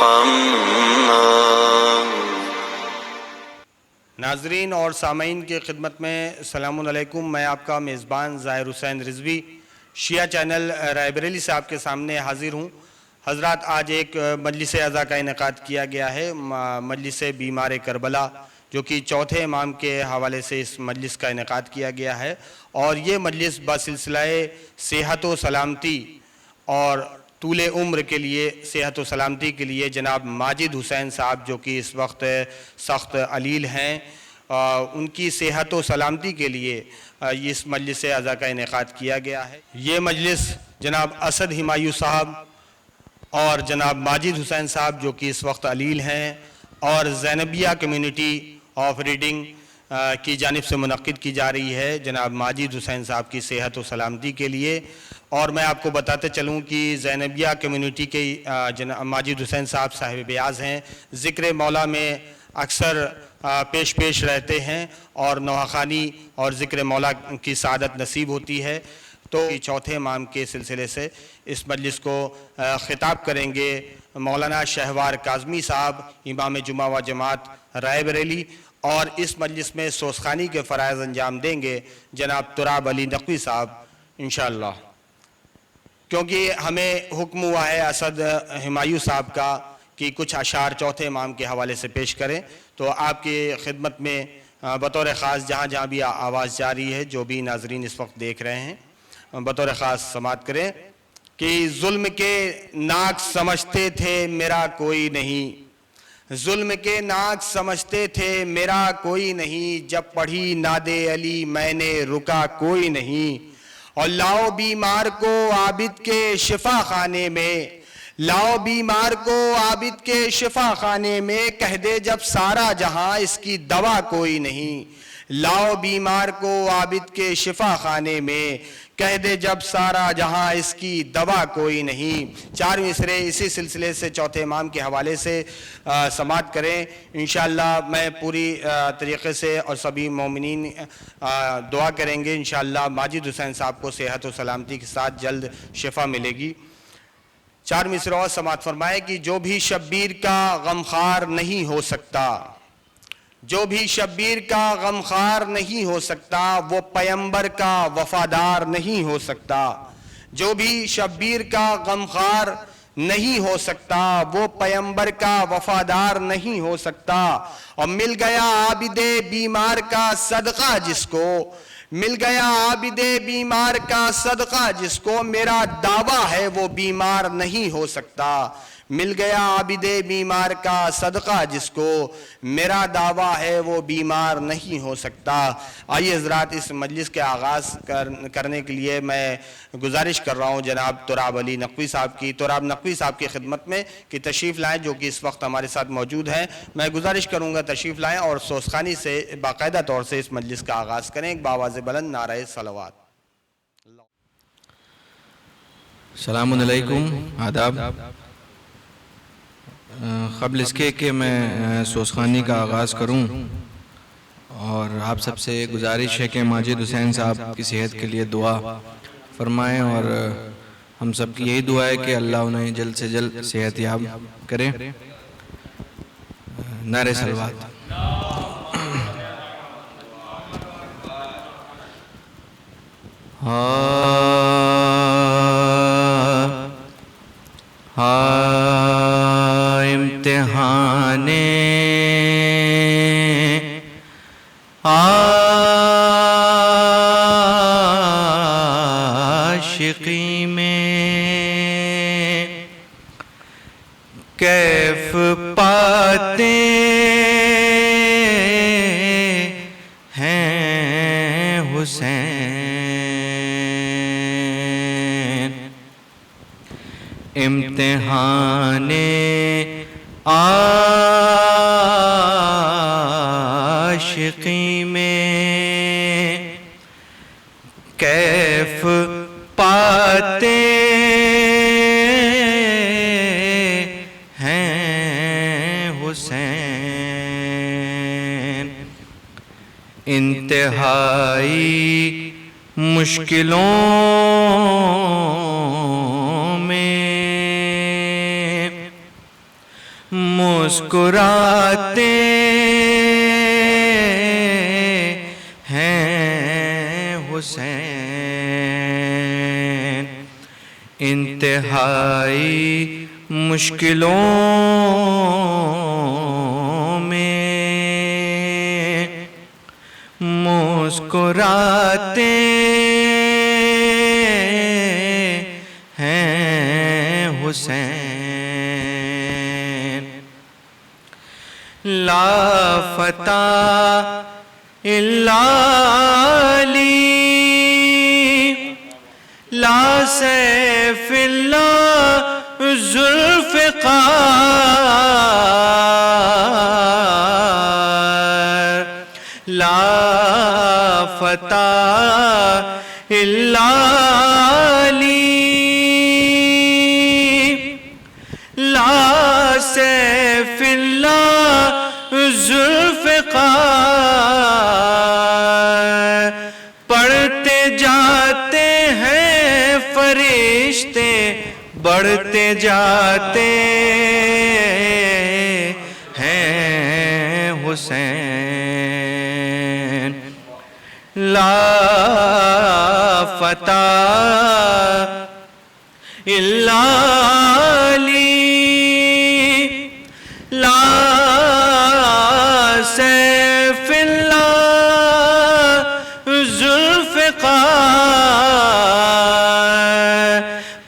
محمد۔ ناظرین اور سامعین کی خدمت میں السلام علیکم۔ میں آپ کا میزبان ظاہر حسین رضوی شیعہ چینل رائے بریلی سے آپ کے سامنے حاضر ہوں۔ حضرات، آج ایک مجلس عزا کا انعقاد کیا گیا ہے، مجلس بیمار کربلا، جو کہ چوتھے امام کے حوالے سے اس مجلس کا انعقاد کیا گیا ہے، اور یہ مجلس بسلسلہ صحت و سلامتی اور طول عمر کے لیے، صحت و سلامتی کے لیے جناب ماجد حسین صاحب، جو کہ اس وقت سخت علیل ہیں، ان کی صحت و سلامتی کے لیے اس مجلس عزا کا انعقاد کیا گیا ہے۔ یہ مجلس جناب اسد ہمایوں صاحب اور جناب ماجد حسین صاحب، جو کہ اس وقت علیل ہیں، اور زینبیہ کمیونٹی آف ریڈنگ کی جانب سے منعقد کی جا رہی ہے جناب ماجد حسین صاحب کی صحت و سلامتی کے لیے۔ اور میں آپ کو بتاتے چلوں کہ زینبیہ کمیونٹی کے جناب ماجد حسین صاحب صاحب بیاض ہیں، ذکر مولا میں اکثر پیش رہتے ہیں، اور نوحخانی اور ذکر مولا کی سعادت نصیب ہوتی ہے۔ تو چوتھے امام کے سلسلے سے اس مجلس کو خطاب کریں گے مولانا شہوار کاظمی صاحب، امام جمعہ و جماعت رائے بریلی، اور اس مجلس میں سوزخانی کے فرائض انجام دیں گے جناب تراب علی نقوی صاحب انشاءاللہ۔ کیونکہ ہمیں حکم ہوا ہے اسد ہمایوں صاحب کا کہ کچھ اشعار چوتھے امام کے حوالے سے پیش کریں، تو آپ کی خدمت میں بطور خاص جہاں جہاں بھی آواز جاری ہے، جو بھی ناظرین اس وقت دیکھ رہے ہیں، بطور خاص سماعت کریں کہ ظلم کے ناک سمجھتے تھے میرا کوئی نہیں، ظلم کے ناک سمجھتے تھے میرا کوئی نہیں، جب پڑھی ناد علی میں نے رکا کوئی نہیں، اور لاؤ بیمار کو عابد کے شفا خانے میں، لاؤ بیمار کو عابد کے شفا خانے میں، کہہ دے جب سارا جہاں اس کی دوا کوئی نہیں، لاؤ بیمار کو عابد کے شفا خانے میں، کہہ دے جب سارا جہاں اس کی دوا کوئی نہیں۔ چار مصرے اسی سلسلے سے چوتھے امام کے حوالے سے سماعت کریں انشاءاللہ۔ میں پوری طریقے سے اور سبھی مومنین دعا کریں گے انشاءاللہ ماجد حسین صاحب کو صحت و سلامتی کے ساتھ جلد شفا ملے گی۔ چار مصرے اور سماعت فرمائے کہ جو بھی شبیر کا غمخوار نہیں ہو سکتا، جو بھی شبیر کا غمخوار نہیں ہو سکتا، وہ پیمبر کا وفادار نہیں ہو سکتا، جو بھی شبیر کا غمخوار نہیں ہو سکتا، وہ پیمبر کا وفادار نہیں ہو سکتا، اور مل گیا عابد بیمار کا صدقہ جس کو، مل گیا عابد بیمار کا صدقہ جس کو، میرا دعویٰ ہے وہ بیمار نہیں ہو سکتا، مل گیا عابد بیمار کا صدقہ جس کو، میرا دعویٰ ہے وہ بیمار نہیں ہو سکتا۔ آئیے حضرات، اس مجلس کے آغاز کرنے کے لیے میں گزارش کر رہا ہوں جناب تراب علی نقوی صاحب کی، تراب نقوی صاحب کی خدمت میں کہ تشریف لائیں، جو کہ اس وقت ہمارے ساتھ موجود ہیں۔ میں گزارش کروں گا تشریف لائیں اور سوزخانی سے باقاعدہ طور سے اس مجلس کا آغاز کریں۔ ایک بآواز بلند نعرہ صلوات۔ السلام علیکم، آداب۔ قبل اس کے کہ میں سوزخانی کا آغاز کروں، اور آپ سب سے گزارش ہے کہ ماجد حسین صاحب کی صحت کے لیے دعا فرمائیں، اور ہم سب کی یہی دعا ہے کہ اللہ انہیں جلد سے جلد صحت یاب کرے۔ نعرہ صلوات۔ امتحان عاشقی میں کیف پاتے ہیں حسین، امتحان عاشقی میں کیف پاتے ہیں حسین، انتہائی مشکلوں میں مسکراتے ہیں حسین انتہائی مشکلوں میں، مسکراتے ہیں حسین لافتہ الا علی لا سیف اللہ ذوالفقار لا فتح الا علی لا سیف اللہ ذوالفقار پڑھتے جاتے ہیں فرشتے بڑھتے جاتے ہیں حسین لا فتح الا علی لا سیف اللہ ذوالفقار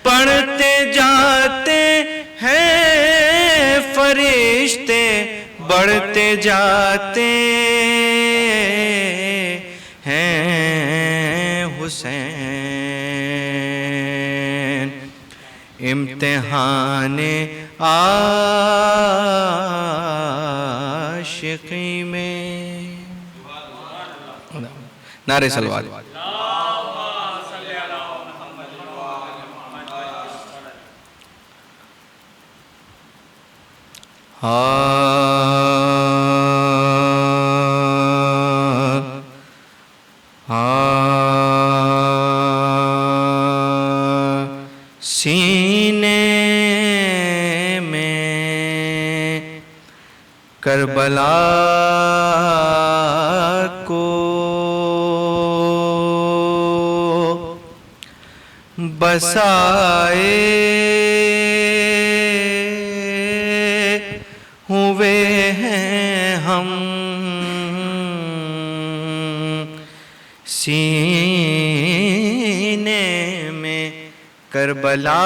پڑھتے جاتے ہیں فرشتے بڑھتے جاتے ہیں حسین امتحان عاشقی میں نعرہ صلوات سینے میں کربلا کو بسائے ہوئے ہیں ہم سینے میں کربلا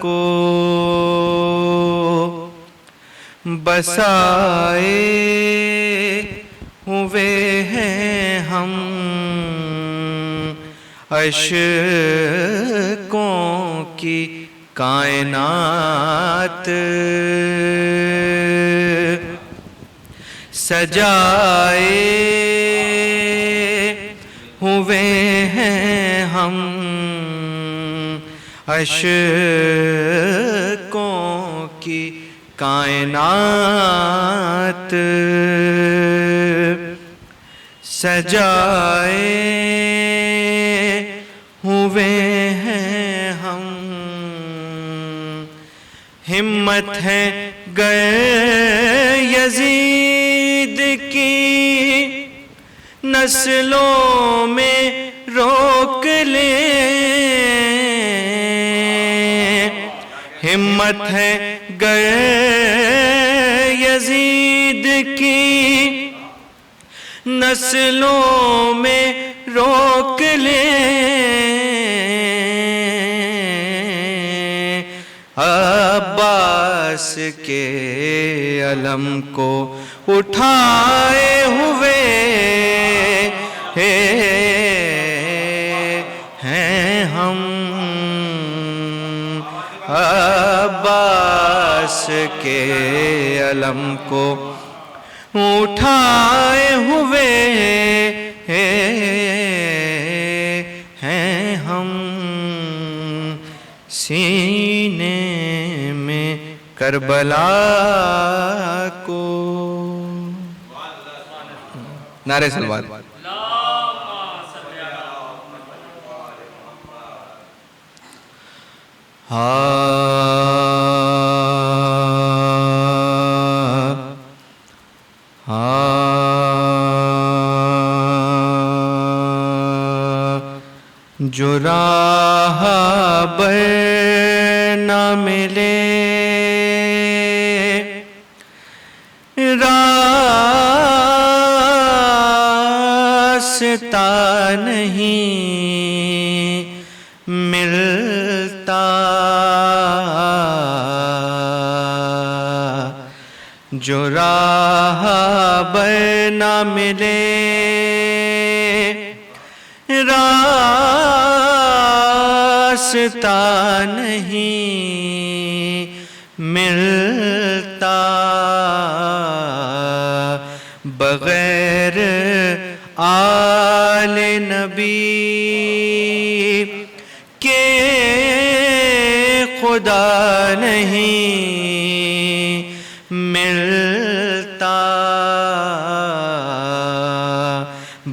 کو بسائے ہوئے ہیں ہم اشکوں کی کائنات سجائے ہوئے ہیں ہم اشکوں کی کائنات سجائے ہوئے ہیں ہم ہمت ہے گئے یزید کی نسلوں میں روک لیں ہمت ہے گئے یزید کی نسلوں میں روک لیں عباس کے علم کو اٹھائے ہوئے ہیں ہم عباس کے علم کو اٹھائے ہوئے ہیں ہم سینے میں کربلا کو نعرہ صلوات ہاں جو راہ بر نہ ملے راستہ نہیں ملتا، جو راہ بر نہ ملے راستہ نہیں ملتا، بغیر آل نبی کے خدا نہیں ملتا،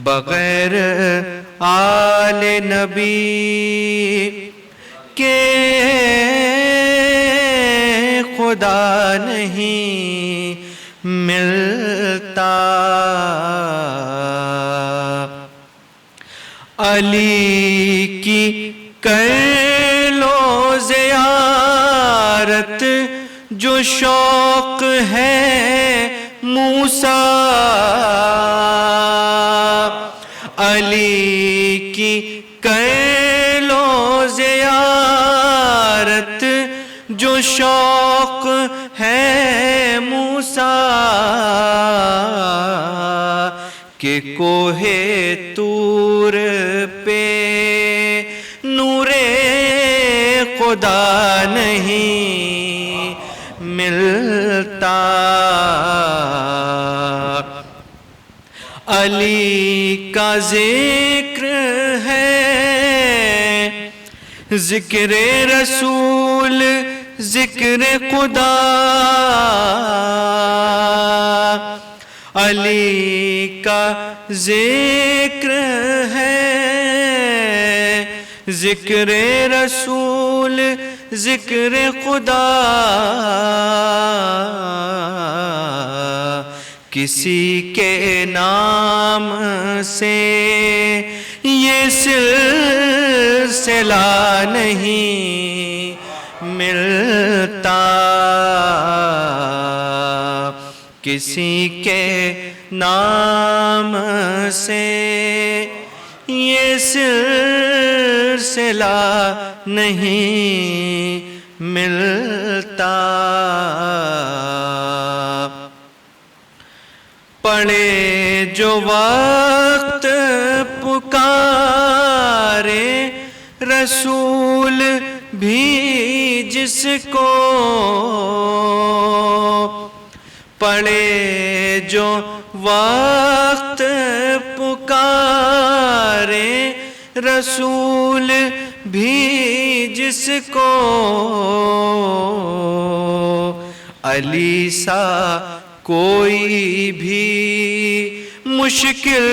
بغیر آل نبی کے خدا نہیں ملتا۔ علی کی کر لو زیارت، جو شوق ہے موسیٰ، علی کی کر لو زیارت، جو شوق ہے موسیٰ، کہ کوہ طور پہ نور خدا نہیں ملتا، علی کا ذکر ہے، ذکر رسول ذکر خدا، علی کا ذکر ہے، ذکر رسول ذکر خدا، کسی کے نام سے یہ سلسلہ نہیں ملتا، کسی کے نام سے یہ سلسلہ نہیں ملتا، پڑے جو وقت پکارے رسول بھی جس کو، پڑے جو وقت پکارے رسول بھی جس کو، علی سا کوئی بھی مشکل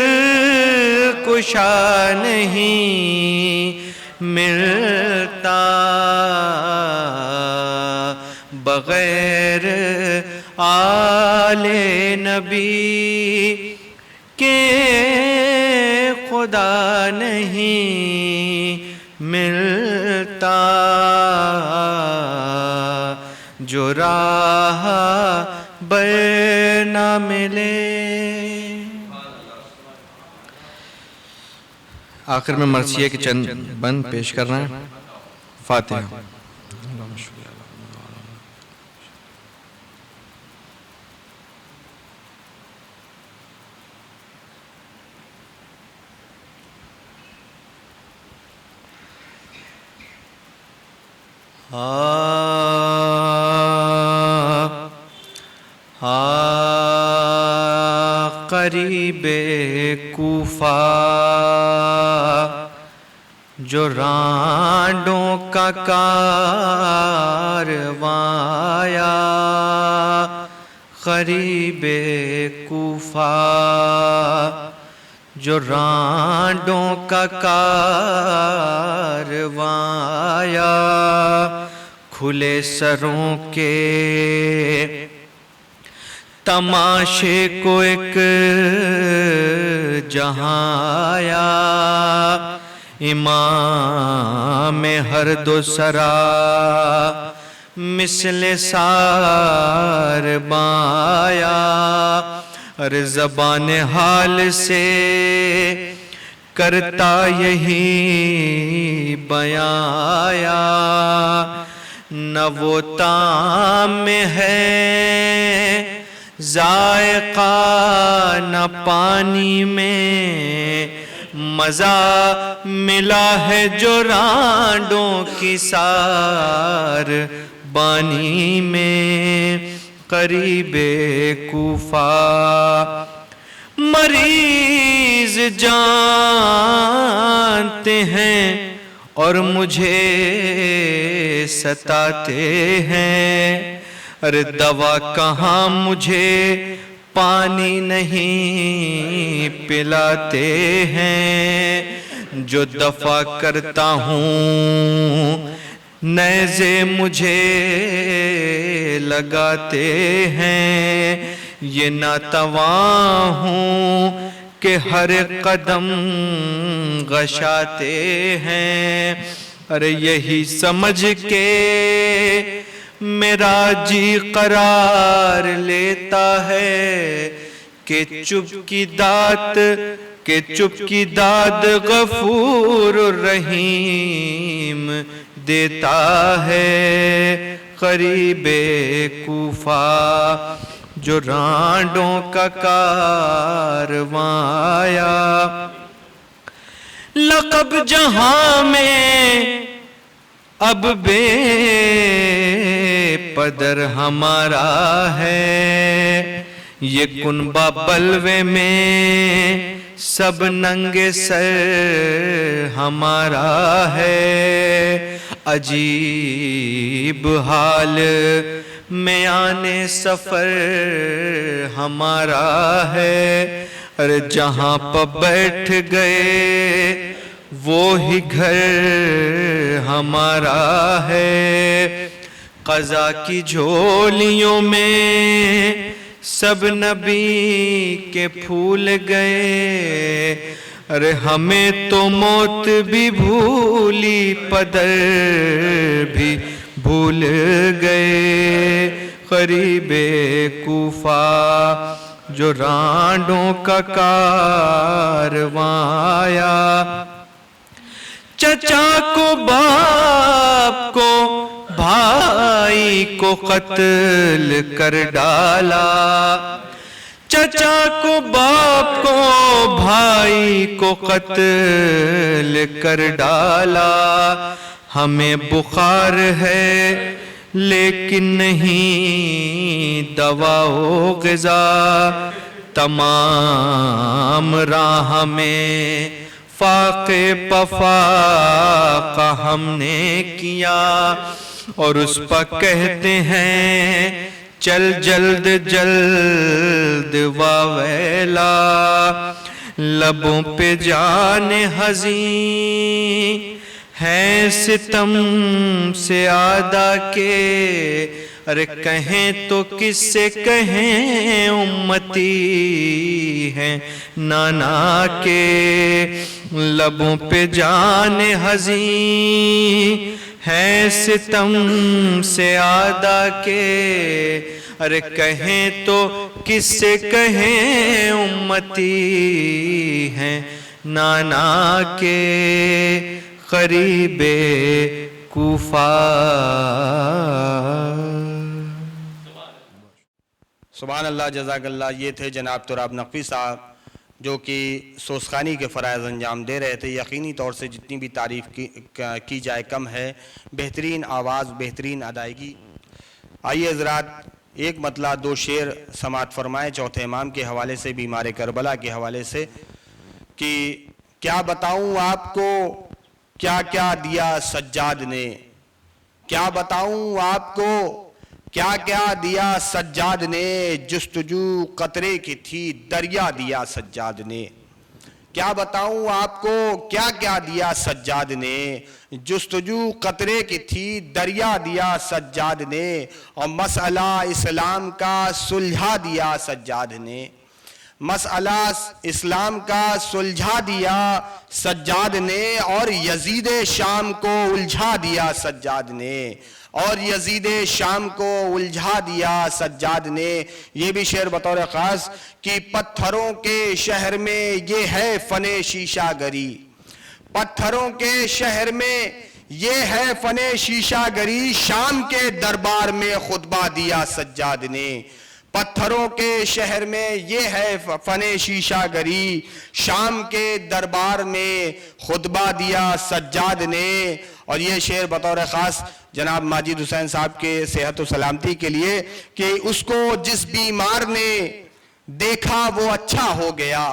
کشا نہیں ملتا، بغیر آل نبی کے خدا نہیں ملتا، جو راہ بر نہ ملے۔ آخر میں مرثیہ کے چند بند پیش کر رہے ہیں۔ فاتحہ۔ قریب کوفہ جو رانڈوں کا کارواں آیا، قریب کوفہ جو رانڈوں کا کارواں آیا، کھلے سروں کے تماشے کو ایک جہاں آیا، امام ہر دو سرا مثل سار بایا، ہر زبان حال سے کرتا یہی بیایا، نہ وہ طعم میں ہے ذائقہ نہ پانی میں، مزہ ملا ہے جو رانڈوں کی سار بانی میں، قریب کوفہ مریض جانتے ہیں اور مجھے ستاتے ہیں، ارے دوا کہاں مجھے پانی نہیں پلاتے ہیں، جو دفع کرتا ہوں نیزے مجھے لگاتے ہیں، یہ ناتواں ہوں کہ ہر قدم غشاتے ہیں، ارے یہی سمجھ کے میرا جی قرار لیتا ہے کہ چپ کی داد غفور الرحیم دیتا ہے، قریب کوفہ جو رانڈوں کا کارواں آیا، لقب جہاں میں اب بے پدر ہمارا ہے، یہ کنبہ بلوے میں سب ننگے سر ہمارا ہے، عجیب حال میں آنے سفر ہمارا ہے، ارے جہاں پہ بیٹھ گئے وہی گھر ہمارا ہے، قضا کی جھولیوں میں سب نبی کے پھول گئے، ارے ہمیں تو موت بھی بھولی پدر بھی بھول گئے، قریب کوفہ جو رانڈوں کا کارواں آیا، چچا کو باپ کو بھائی کو قتل کر ڈالا، چچا کو باپ کو بھائی کو قتل کر ڈالا، ہمیں بخار ہے لیکن نہیں دوا و غذا، تمام راہ میں فاقے پفاقہ ہم نے کیا، اور اس پہ کہتے ہیں چل جلد جلد واویلا، لبوں پہ جان حزین ہے ستم سے آدھا کے، ارے کہیں تو کس سے کہیں امتی ہیں نانا کے، لبوں پہ جان حزین ہے ستم سے آدھا کے، ارے کہیں تو کس سے کہیں امتی ہیں نانا کے، قریب کوفہ۔ سبحان اللہ، جزاک اللہ۔ یہ تھے جناب تراب نقوی صاحب جو کہ سوسخانی کے فرائض انجام دے رہے تھے۔ یقینی طور سے جتنی بھی تعریف کی جائے کم ہے، بہترین آواز، بہترین ادائیگی۔ آئیے حضرات ایک مطلع دو شعر سماعت فرمائے چوتھے امام کے حوالے سے، بیمار کربلا کے حوالے سے، کہ کیا بتاؤں آپ کو کیا کیا دیا سجاد نے، کیا بتاؤں آپ کو کیا کیا دیا سجاد نے، جستجو قطرے کی تھی دریا دیا سجاد نے، کیا بتاؤں آپ کو کیا کیا دیا سجاد نے، جستجو قطرے کی تھی دریا دیا سجاد نے، اور مسئلہ اسلام کا سلجھا دیا سجاد نے، مسئلہ اسلام کا سلجھا دیا سجاد نے، اور یزید شام کو الجھا دیا سجاد نے، اور یزید شام کو الجھا دیا سجاد نے۔ یہ بھی شعر بطور خاص کہ پتھروں کے شہر میں یہ ہے فن شیشہ گری، پتھروں کے شہر میں یہ ہے فن شیشہ گری، شام کے دربار میں خطبہ دیا سجاد نے۔ پتھروں کے شہر میں یہ ہے فن شیشہ گری، شام کے دربار میں خطبہ دیا سجاد نے۔ اور یہ شعر بطور خاص جناب ماجد حسین صاحب کے صحت و سلامتی کے لیے کہ اس کو جس بیمار نے دیکھا وہ اچھا ہو گیا،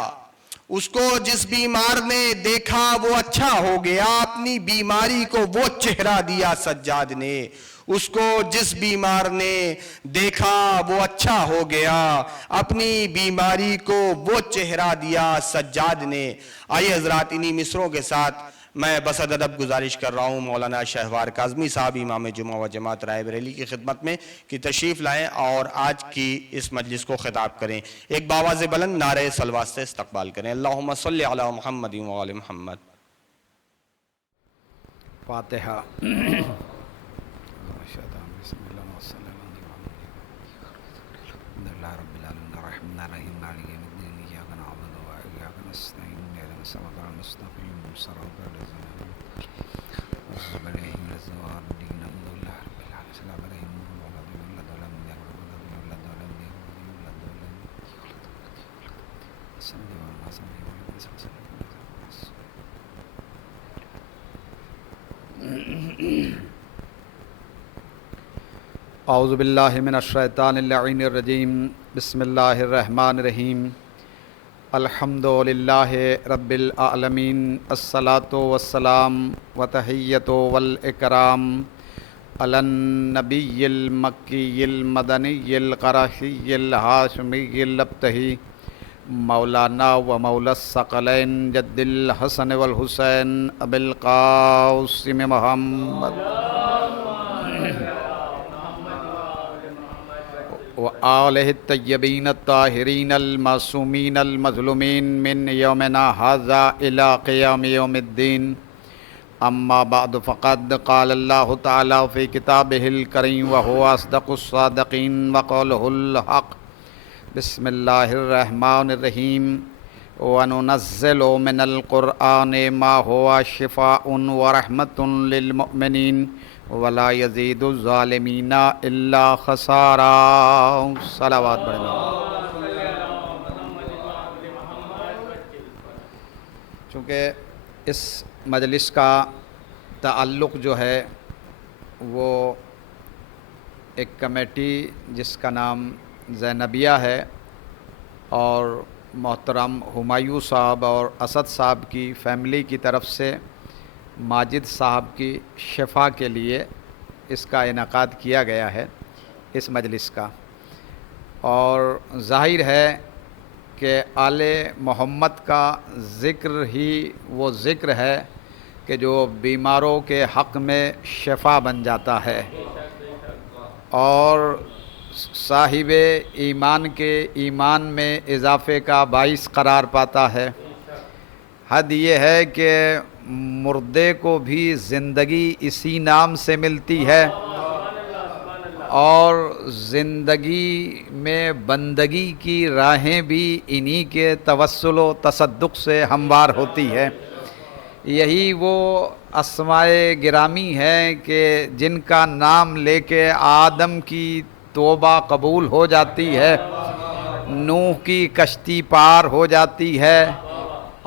اس کو جس بیمار نے دیکھا وہ اچھا ہو گیا، اپنی بیماری کو وہ چہرہ دیا سجاد نے، اس کو جس بیمار نے دیکھا وہ اچھا ہو گیا، اپنی بیماری کو وہ چہرہ دیا سجاد نے۔ آئیے حضرات انہی مصروں کے ساتھ میں بصد ادب گزارش کر رہا ہوں مولانا شہوار کاظمی صاحب امام جمعہ و جماعت رائے بریلی کی خدمت میں کہ تشریف لائیں اور آج کی اس مجلس کو خطاب کریں، ایک باواز بلند نعرہ صلوات سے استقبال کریں۔ اللہم صلی علی محمد و آل محمد۔ فاتحہ۔ اعوذ باللہ من الشیطان اللعین الرجیم، بسم اللہ الرحمن الرحیم، الحمد للہ رب العالمین، الصلاة والسلام وتحیۃ والاکرام علی النبی المکی المدنی القرشی الہاشمی الابتہی، مولانا و مولا الثقلین جد الحسن والحسین ابی القاسم محمد وآلہ الطیبین الطاہرین المعصومین المظلومین من یومنا ھذا الی قیام یوم الدین، اما بعد فقد قال اللہ تعالی فی کتابہ الکریم وہو اصدق الصادقین وقولہ الحق۔ بسم اللہ الرحمن الرحیم، وننزل من القرآن ما هو شفاء ورحمۃ للمؤمنین ولا یزید الظالمین الا خسارا۔ صلوات پڑھیں۔ چونکہ اس مجلس کا تعلق جو ہے وہ ایک کمیٹی جس کا نام زینبیہ ہے اور محترم ہمایوں صاحب اور اسد صاحب کی فیملی کی طرف سے ماجد صاحب کی شفا کے لیے اس کا انعقاد کیا گیا ہے اس مجلس کا، اور ظاہر ہے کہ آل محمد کا ذکر ہی وہ ذکر ہے کہ جو بیماروں کے حق میں شفا بن جاتا ہے اور صاحب ایمان کے ایمان میں اضافے کا باعث قرار پاتا ہے۔ حد یہ ہے کہ مردے کو بھی زندگی اسی نام سے ملتی ہے اور زندگی میں بندگی کی راہیں بھی انہی کے توسل و تصدق سے ہموار ہوتی ہے۔ یہی وہ اسماء گرامی ہیں کہ جن کا نام لے کے آدم کی توبہ قبول ہو جاتی ہے، نوح کی کشتی پار ہو جاتی ہے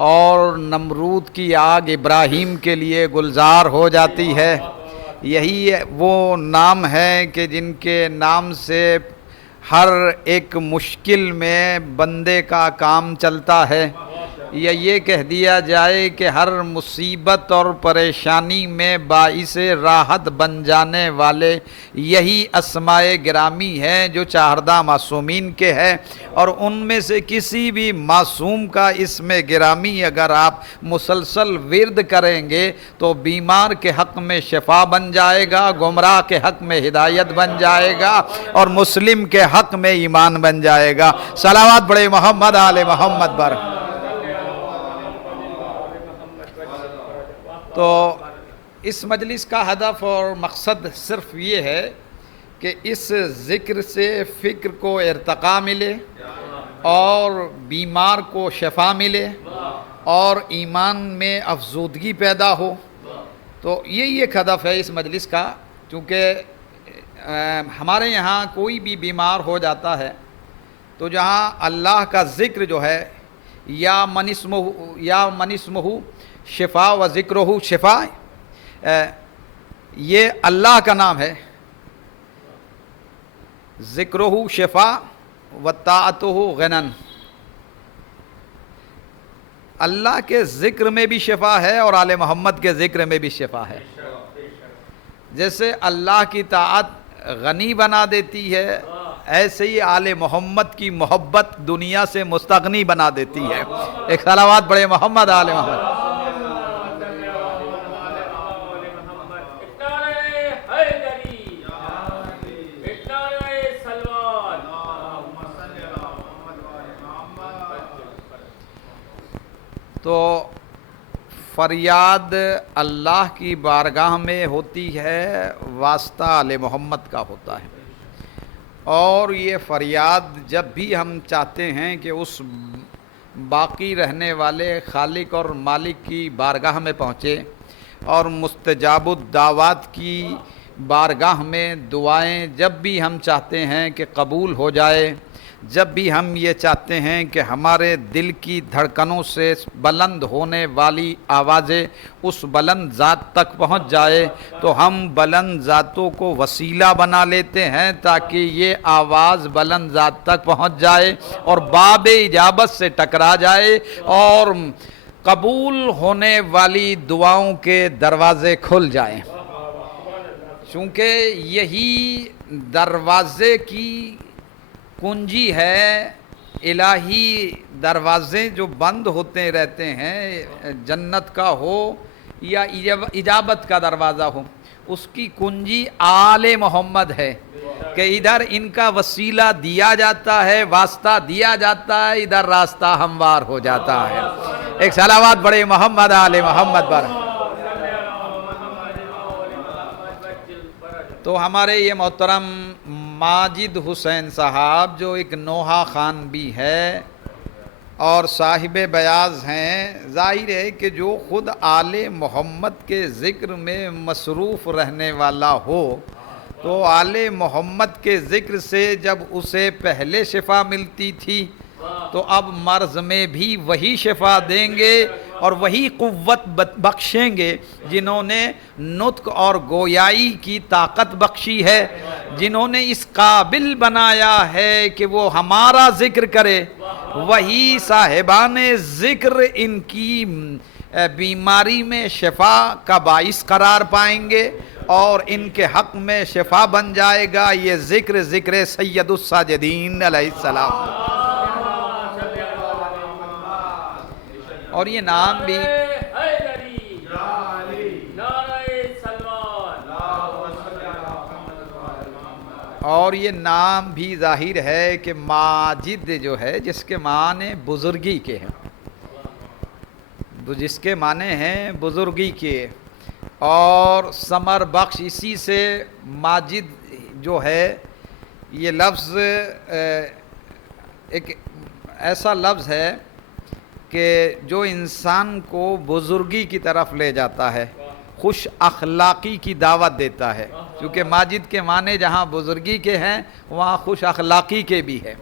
اور نمرود کی آگ ابراہیم کے لیے گلزار ہو جاتی ہے۔ یہی وہ نام ہے کہ جن کے نام سے ہر ایک مشکل میں بندے کا کام چلتا ہے یا یہ کہہ دیا جائے کہ ہر مصیبت اور پریشانی میں باعث راحت بن جانے والے یہی اسماء گرامی ہیں جو چہاردہ معصومین کے ہیں، اور ان میں سے کسی بھی معصوم کا اسم گرامی اگر آپ مسلسل ورد کریں گے تو بیمار کے حق میں شفا بن جائے گا، گمراہ کے حق میں ہدایت بن جائے گا، اور مسلم کے حق میں ایمان بن جائے گا۔ صلوات پڑھے محمد آل محمد پر۔ تو اس مجلس کا ہدف اور مقصد صرف یہ ہے کہ اس ذکر سے فکر کو ارتقاء ملے اور بیمار کو شفا ملے اور ایمان میں افزودگی پیدا ہو۔ تو یہی ایک ہدف ہے اس مجلس کا، کیونکہ ہمارے یہاں کوئی بھی بیمار ہو جاتا ہے تو جہاں اللہ کا ذکر جو ہے یا من اسمہ شفا و ذکرہ شفا، یہ اللہ کا نام ہے، ذکرہ شفا و طاعتہ غنن۔ اللہ کے ذکر میں بھی شفا ہے اور آل محمد کے ذکر میں بھی شفا ہے۔ جیسے اللہ کی طاعت غنی بنا دیتی ہے، ایسے ہی آل محمد کی محبت دنیا سے مستغنی بنا دیتی ہے۔ ایک صلوات پڑھے محمد آل محمد۔ تو فریاد اللہ کی بارگاہ میں ہوتی ہے، واسطہ آل محمد کا ہوتا ہے، اور یہ فریاد جب بھی ہم چاہتے ہیں کہ اس باقی رہنے والے خالق اور مالک کی بارگاہ میں پہنچے اور مستجاب الدعوات کی بارگاہ میں دعائیں جب بھی ہم چاہتے ہیں کہ قبول ہو جائے، جب بھی ہم یہ چاہتے ہیں کہ ہمارے دل کی دھڑکنوں سے بلند ہونے والی آوازیں اس بلند ذات تک پہنچ جائے، تو ہم بلند ذاتوں کو وسیلہ بنا لیتے ہیں تاکہ یہ آواز بلند ذات تک پہنچ جائے اور باب اجابت سے ٹکرا جائے اور قبول ہونے والی دعاؤں کے دروازے کھل جائیں۔ چونکہ یہی دروازے کی کنجی ہے، الہی دروازے جو بند ہوتے رہتے ہیں، جنت کا ہو یا اجابت کا دروازہ ہو، اس کی کنجی آل محمد ہے کہ ادھر ان کا وسیلہ دیا جاتا ہے، واسطہ دیا جاتا ہے، ادھر راستہ ہموار ہو جاتا ہے۔ ایک صلوات پڑھے محمد آل محمد پر۔ تو ہمارے یہ محترم ماجد حسین صاحب جو ایک نوحہ خان بھی ہے اور صاحب بیاض ہیں، ظاہر ہے کہ جو خود آل محمد کے ذکر میں مصروف رہنے والا ہو تو آل محمد کے ذکر سے جب اسے پہلے شفا ملتی تھی تو اب مرض میں بھی وہی شفا دیں گے اور وہی قوت بخشیں گے جنہوں نے نطق اور گویائی کی طاقت بخشی ہے، جنہوں نے اس قابل بنایا ہے کہ وہ ہمارا ذکر کرے، وہی صاحبان ذکر ان کی بیماری میں شفا کا باعث قرار پائیں گے اور ان کے حق میں شفا بن جائے گا۔ یہ ذکر سید الساجدین علیہ السلام، اور یہ نام بھی ظاہر ہے کہ ماجد جو ہے جس کے معنی بزرگی کے ہیں، جس کے معنی ہیں بزرگی کے، اور ثمر بخش، اسی سے ماجد جو ہے یہ لفظ ایک ایسا لفظ ہے کہ جو انسان کو بزرگی کی طرف لے جاتا ہے، خوش اخلاقی کی دعوت دیتا ہے، کیونکہ ماجد کے معنی جہاں بزرگی کے ہیں وہاں خوش اخلاقی کے بھی ہے،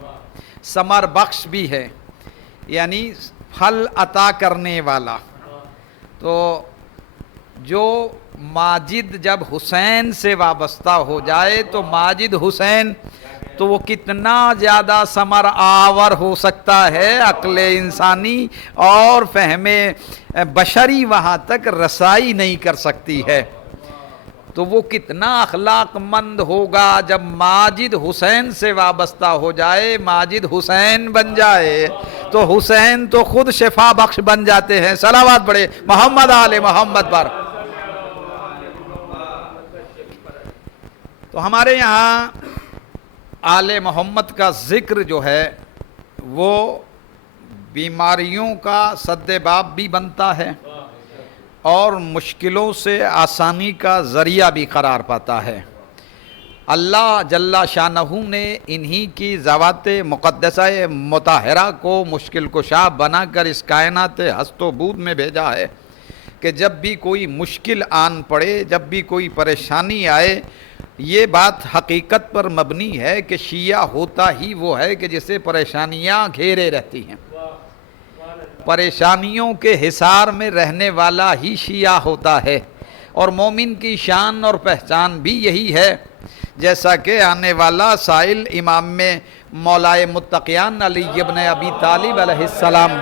ثمر بخش بھی ہے، یعنی پھل عطا کرنے والا۔ تو جو ماجد جب حسین سے وابستہ ہو جائے تو ماجد حسین تو وہ کتنا زیادہ ثمر آور ہو سکتا ہے، عقل انسانی اور فہم بشری وہاں تک رسائی نہیں کر سکتی ہے۔ تو وہ کتنا اخلاق مند ہوگا جب ماجد حسین سے وابستہ ہو جائے، ماجد حسین بن جائے تو حسین تو خود شفا بخش بن جاتے ہیں۔ صلوات پڑھے محمد آل محمد پر۔ تو ہمارے یہاں آل محمد کا ذکر جو ہے وہ بیماریوں کا سد باب بھی بنتا ہے اور مشکلوں سے آسانی کا ذریعہ بھی قرار پاتا ہے۔ اللہ جل شانہ نے انہی کی ذوات مقدسہ مطہرہ کو مشکل کشا بنا کر اس کائنات ہست و بود میں بھیجا ہے کہ جب بھی کوئی مشکل آن پڑے، جب بھی کوئی پریشانی آئے، یہ بات حقیقت پر مبنی ہے کہ شیعہ ہوتا ہی وہ ہے کہ جسے پریشانیاں گھیرے رہتی ہیں، پریشانیوں کے حصار میں رہنے والا ہی شیعہ ہوتا ہے، اور مومن کی شان اور پہچان بھی یہی ہے، جیسا کہ آنے والا سائل امام میں مولائے متقیان علی ابن ابی طالب علیہ السلام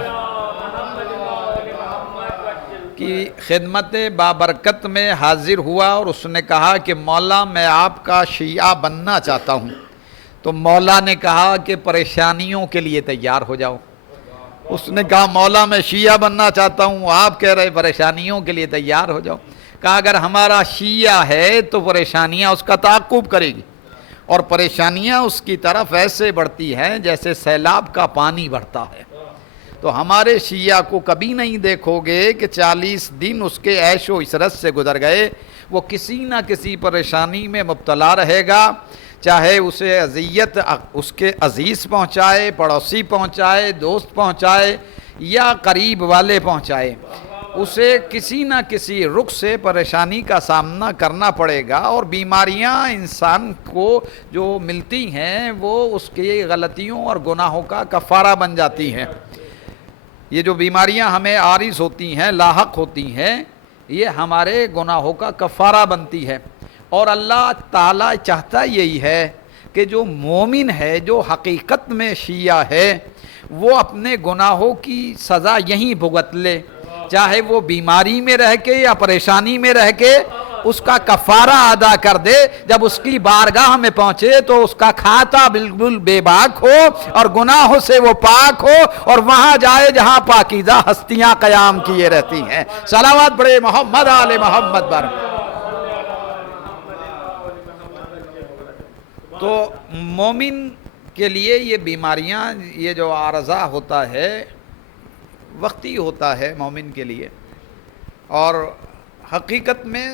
کی خدمت بابرکت میں حاضر ہوا اور اس نے کہا کہ مولا میں آپ کا شیعہ بننا چاہتا ہوں۔ تو مولا نے کہا کہ پریشانیوں کے لیے تیار ہو جاؤ۔ اس نے کہا مولا میں شیعہ بننا چاہتا ہوں، آپ کہہ رہے پریشانیوں کے لیے تیار ہو جاؤ۔ کہا اگر ہمارا شیعہ ہے تو پریشانیاں اس کا تعاقب کرے گی، اور پریشانیاں اس کی طرف ایسے بڑھتی ہیں جیسے سیلاب کا پانی بڑھتا ہے۔ تو ہمارے شیعہ کو کبھی نہیں دیکھو گے کہ 40 دن اس کے عیش و عشرت سے گزر گئے، وہ کسی نہ کسی پریشانی میں مبتلا رہے گا، چاہے اسے اذیت اس کے عزیز پہنچائے، پڑوسی پہنچائے، دوست پہنچائے یا قریب والے پہنچائے، اسے کسی نہ کسی رخ سے پریشانی کا سامنا کرنا پڑے گا۔ اور بیماریاں انسان کو جو ملتی ہیں وہ اس کی غلطیوں اور گناہوں کا کفارہ بن جاتی ہیں۔ یہ جو بیماریاں ہمیں عارض ہوتی ہیں، لاحق ہوتی ہیں، یہ ہمارے گناہوں کا کفارہ بنتی ہے، اور اللہ تعالیٰ چاہتا یہی ہے کہ جو مومن ہے، جو حقیقت میں شیعہ ہے، وہ اپنے گناہوں کی سزا یہیں بھگت لے، چاہے وہ بیماری میں رہ کے یا پریشانی میں رہ کے اس کا کفارہ ادا کر دے، جب اس کی بارگاہ میں پہنچے تو اس کا کھاتا بالکل بے باک ہو اور گناہوں سے وہ پاک ہو، اور وہاں جائے جہاں پاکیزہ ہستیاں قیام کیے رہتی ہیں۔ صلوات پڑھے محمد آل محمد پر۔ تو مومن کے لیے یہ بیماریاں، یہ جو عارضہ ہوتا ہے وقتی ہوتا ہے مومن کے لیے، اور حقیقت میں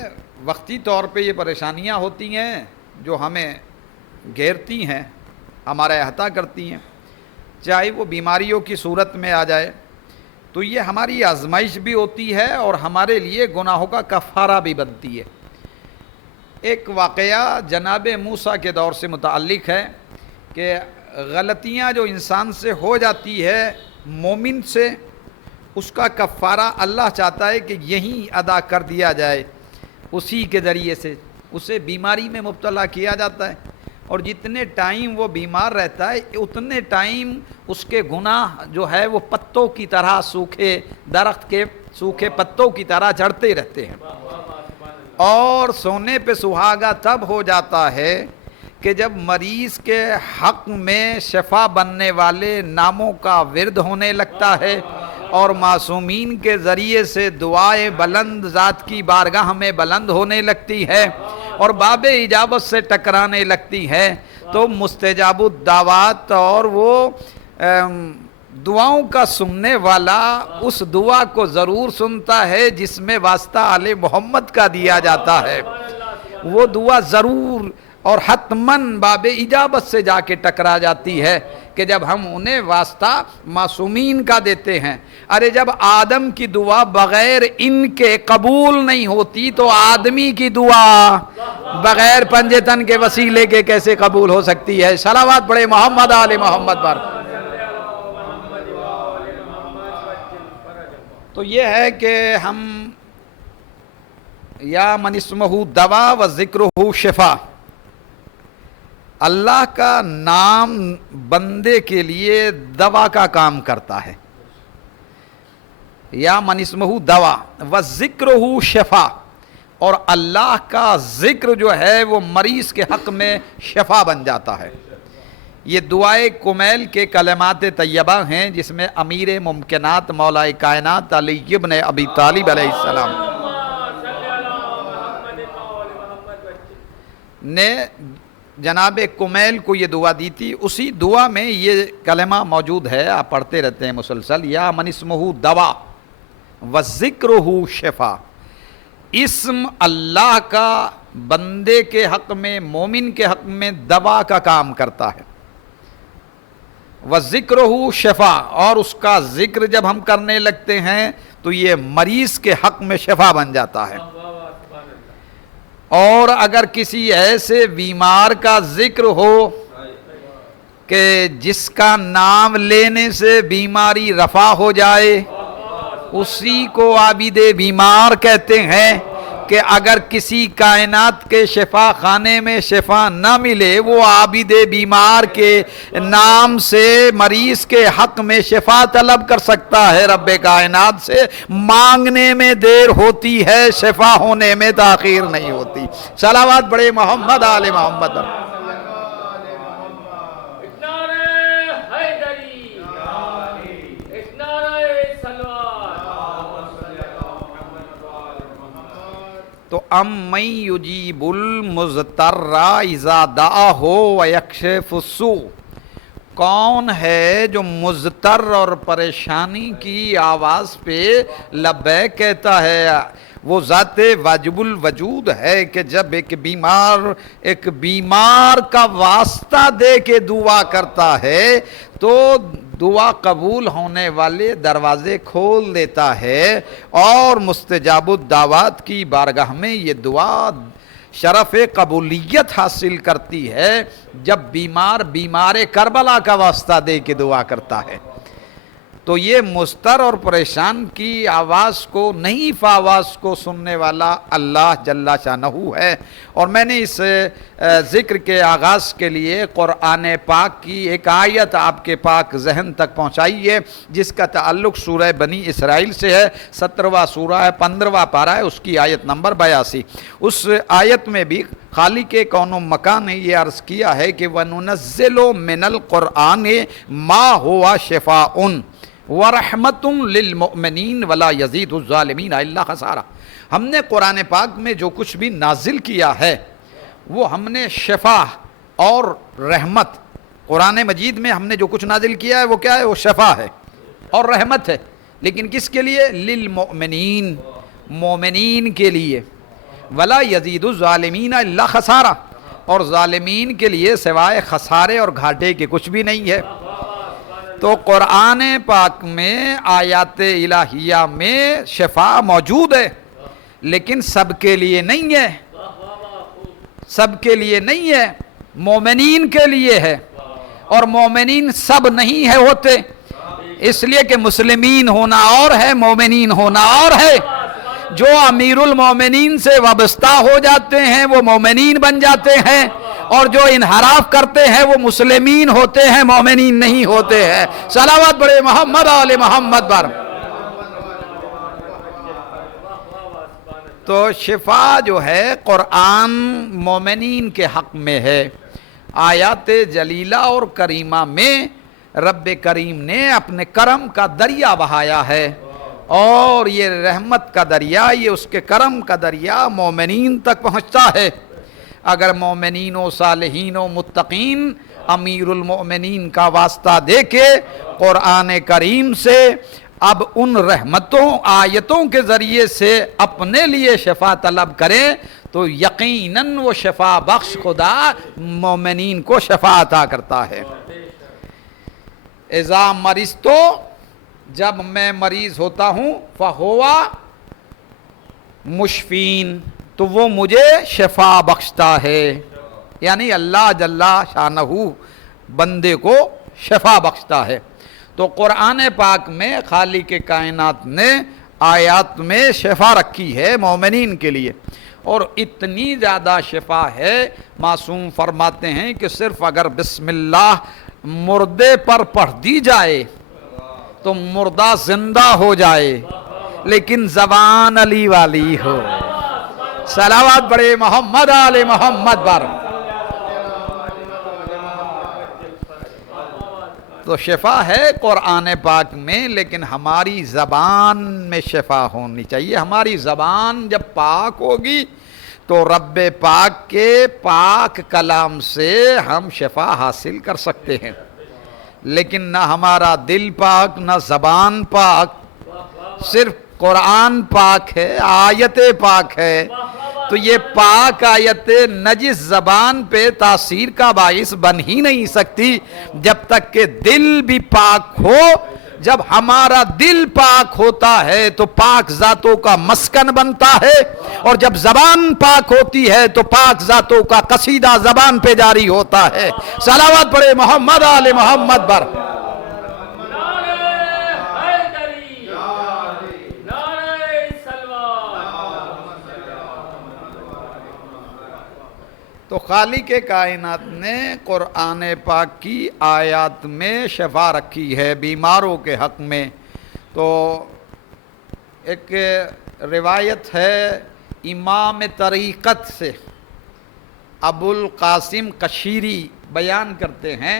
وقتی طور پہ یہ پریشانیاں ہوتی ہیں جو ہمیں گھیرتی ہیں، ہمارا احاطہ کرتی ہیں، چاہے وہ بیماریوں کی صورت میں آ جائے، تو یہ ہماری آزمائش بھی ہوتی ہے اور ہمارے لیے گناہوں کا کفارہ بھی بنتی ہے۔ ایک واقعہ جناب موسیٰ کے دور سے متعلق ہے کہ غلطیاں جو انسان سے ہو جاتی ہے مومن سے، اس کا کفارہ اللہ چاہتا ہے کہ یہیں ادا کر دیا جائے، اسی کے ذریعے سے اسے بیماری میں مبتلا کیا جاتا ہے، اور جتنے ٹائم وہ بیمار رہتا ہے اتنے ٹائم اس کے گناہ جو ہے وہ پتوں کی طرح، سوکھے درخت کے سوکھے پتوں کی طرح جھڑتے رہتے ہیں، اور سونے پہ سہاگا تب ہو جاتا ہے کہ جب مریض کے حق میں شفا بننے والے ناموں کا ورد ہونے لگتا ہے، اور معصومین کے ذریعے سے دعائیں بلند ذات کی بارگاہ میں بلند ہونے لگتی ہے اور باب اجابت سے ٹکرانے لگتی ہے، تو مستجاب الدعوات اور وہ دعاؤں کا سننے والا اس دعا کو ضرور سنتا ہے جس میں واسطہ آل محمد کا دیا جاتا ہے۔ وہ دعا ضرور اور حتماً باب اجابت سے جا کے ٹکرا جاتی ہے کہ جب ہم انہیں واسطہ معصومین کا دیتے ہیں۔ ارے جب آدم کی دعا بغیر ان کے قبول نہیں ہوتی تو آدمی کی دعا بغیر پنجتن کے وسیلے کے کیسے قبول ہو سکتی ہے؟ صلوات پڑھے محمد آل محمد پر۔ تو یہ ہے کہ ہم یا من اسمہ دوا و ذکرہ شفا، اللہ کا نام بندے کے لیے دوا کا کام کرتا ہے. یا من اسمہ دوا و ذکرہ شفا، اور اللہ کا ذکر جو ہے وہ مریض کے حق میں شفا بن جاتا ہے. یہ دعائے کمیل کے کلمات طیبہ ہیں جس میں امیر ممکنات مولا کائنات علی ابن ابی طالب علیہ السلام نے جناب کمیل کو یہ دعا دی تھی. اسی دعا میں یہ کلمہ موجود ہے، آپ پڑھتے رہتے ہیں مسلسل. یا من اسمہ دوا و ذکرہ شفا، اسم اللہ کا بندے کے حق میں، مومن کے حق میں دوا کا کام کرتا ہے. وَذِكْرُهُ شفا، اور اس کا ذکر جب ہم کرنے لگتے ہیں تو یہ مریض کے حق میں شفا بن جاتا ہے. اور اگر کسی ایسے بیمار کا ذکر ہو کہ جس کا نام لینے سے بیماری رفع ہو جائے، اسی کو عابد بیمار کہتے ہیں. کہ اگر کسی کائنات کے شفا خانے میں شفا نہ ملے، وہ عابد بیمار کے نام سے مریض کے حق میں شفا طلب کر سکتا ہے. رب کائنات سے مانگنے میں دیر ہوتی ہے، شفا ہونے میں تاخیر نہیں ہوتی. صلوات بڑے محمد آل محمد. تو من یجیب المضطر اذا دعاہ ویکشف السوء، کون ہے جو مضطر اور پریشانی کی آواز پہ لبیک کہتا ہے؟ وہ ذات واجب الوجود ہے کہ جب ایک بیمار کا واسطہ دے کے دعا کرتا ہے تو دعا قبول ہونے والے دروازے کھول دیتا ہے، اور مستجاب الدعوات کی بارگاہ میں یہ دعا شرف قبولیت حاصل کرتی ہے جب بیمار کربلا کا واسطہ دے کے دعا کرتا ہے. تو یہ مضطر اور پریشان کی آواز کو، نحیف آواز کو سننے والا اللہ جل شانہ ہے. اور میں نے اس ذکر کے آغاز کے لیے قرآن پاک کی ایک آیت آپ کے پاک ذہن تک پہنچائی ہے جس کا تعلق سورہ بنی اسرائیل سے ہے. 17واں سورہ ہے، 15واں پارہ ہے، اس کی آیت نمبر 82. اس آیت میں بھی خالق کون و مکان نے یہ عرض کیا ہے کہ وَنُنَزِّلُ مِنَ الْقُرْآنِ مَا هُوَ شِفَاءٌ وَرَحْمَةٌ لِّلْمُؤْمِنِينَ وَلَا يَزِيدُ الظَّالِمِينَ إِلَّا خَسَارًا. ہم نے قرآن پاک میں جو کچھ بھی نازل کیا ہے وہ ہم نے شفا اور رحمت، قرآن مجید میں ہم نے جو کچھ نازل کیا ہے وہ کیا ہے؟ وہ شفا ہے اور رحمت ہے. لیکن کس کے لیے؟ للمؤمنین، مومنین کے لیے. ولا یزید الظالمین الا خسارا، اور ظالمین کے لیے سوائے خسارے اور گھاٹے کے کچھ بھی نہیں ہے. تو قرآن پاک میں آیات الہیہ میں شفا موجود ہے، لیکن سب کے لیے نہیں ہے، سب کے لیے نہیں ہے، مومنین کے لیے ہے. اور مومنین سب نہیں ہے ہوتے، اس لیے کہ مسلمین ہونا اور ہے، مومنین ہونا اور ہے. جو امیر المومنین سے وابستہ ہو جاتے ہیں وہ مومنین بن جاتے ہیں، اور جو انحراف کرتے ہیں وہ مسلمین ہوتے ہیں، مومنین نہیں ہوتے ہیں. صلوات بڑے محمد آل محمد پر. تو شفا جو ہے قرآن مومنین کے حق میں ہے. آیات جلیلہ اور کریمہ میں رب کریم نے اپنے کرم کا دریا بہایا ہے، اور یہ رحمت کا دریا، یہ اس کے کرم کا دریا مومنین تک پہنچتا ہے. اگر مومنین و صالحین و متقین امیر المؤمنین کا واسطہ دے کے قرآن کریم سے اب ان رحمتوں آیتوں کے ذریعے سے اپنے لیے شفا طلب کریں تو یقیناً وہ شفا بخش خدا مومنین کو شفا عطا کرتا ہے. اذا مرضتو، جب میں مریض ہوتا ہوں، فہوا مشفین، تو وہ مجھے شفا بخشتا ہے. یعنی اللہ جل شانہ بندے کو شفا بخشتا ہے. تو قرآن پاک میں خالق کائنات نے آیات میں شفا رکھی ہے مومنین کے لیے. اور اتنی زیادہ شفا ہے، معصوم فرماتے ہیں کہ صرف اگر بسم اللہ مردے پر پڑھ دی جائے تو مردہ زندہ ہو جائے، لیکن زبان علی والی ہو۔ صلوات بڑے محمد آل محمد پر۔ تو شفا ہے قرآن پاک میں، لیکن ہماری زبان میں شفا ہونی چاہیے۔ ہماری زبان جب پاک ہوگی تو رب پاک کے پاک کلام سے ہم شفا حاصل کر سکتے ہیں، لیکن نہ ہمارا دل پاک نہ زبان پاک، صرف قرآن پاک ہے، آیت پاک ہے، تو یہ پاک آیت نجس زبان پہ تاثیر کا باعث بن ہی نہیں سکتی جب تک کہ دل بھی پاک ہو۔ جب ہمارا دل پاک ہوتا ہے تو پاک ذاتوں کا مسکن بنتا ہے، اور جب زبان پاک ہوتی ہے تو پاک ذاتوں کا قصیدہ زبان پہ جاری ہوتا ہے۔ صلوات پڑھے محمد آل محمد پر۔ تو خالق کائنات نے قرآن پاک کی آیات میں شفا رکھی ہے بیماروں کے حق میں۔ تو ایک روایت ہے امام طریقت سے، ابو القاسم قشیری بیان کرتے ہیں